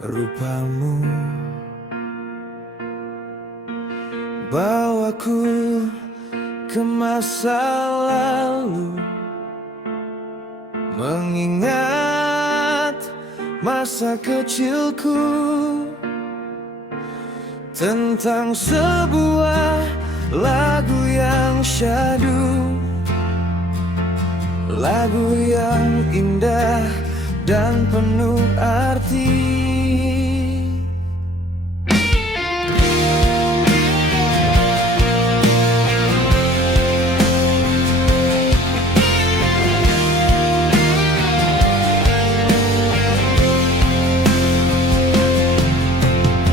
Rupamu bawaku ke masa lalu, mengingat masa kecilku, tentang sebuah lagu yang syahdu, lagu yang indah dan penuh arti.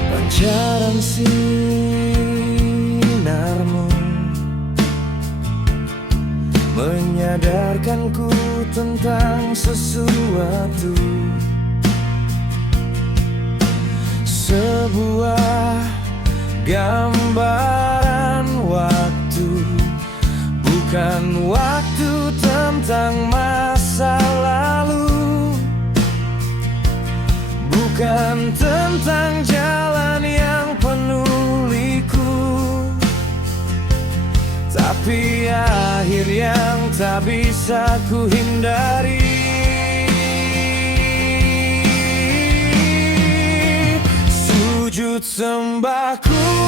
Pancaran sinarmu menyadarkanku tentang sesuatu, sebuah gambaran waktu, bukan waktu tentang masa lalu, bukan tentang jalan yang penuh liku, tapi akhir yang tak bisa ku hindari. Sujud sembahku